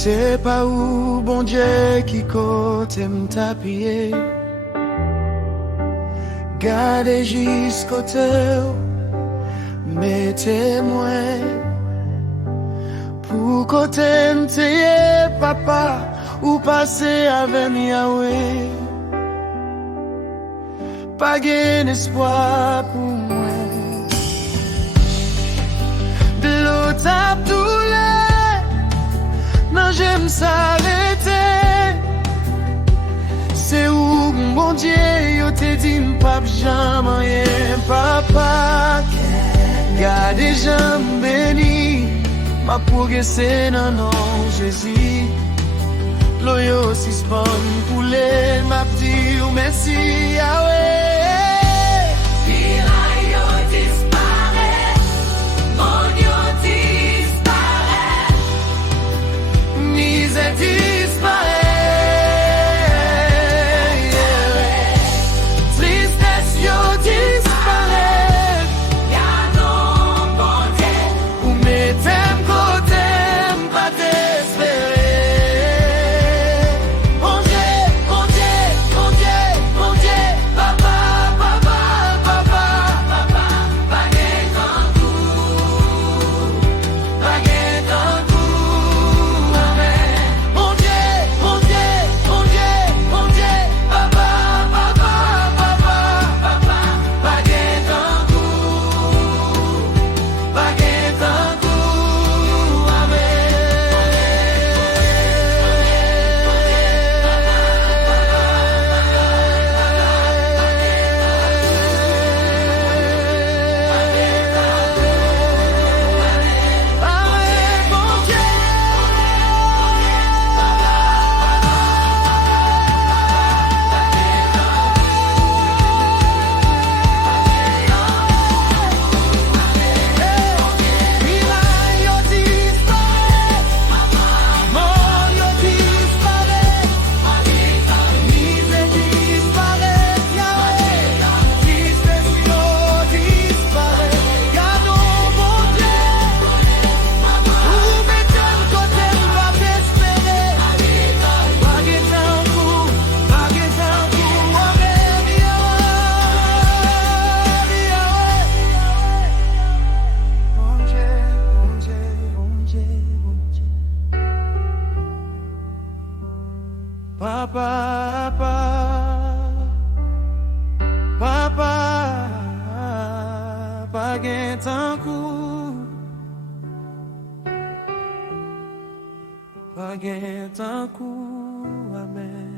C'est pas où bon Dieu qui côté m'tapiller. Gardez jusqu'au terre, mettez-moi pour côté m'teye papa ou passer avec Yahweh. Pas gain espoir pour moi. De l'eau tape douleur, non j'aime s'arrêter. C'est où mon Dieu, yo te dit m'pap jamais papa. Gardez jambes béni, ma progresser non non Jésus. L'oyo si spon poulet, m'a dit merci Yahweh. Papa, papa, pas gain tant coup, pas gain tant coup, amen.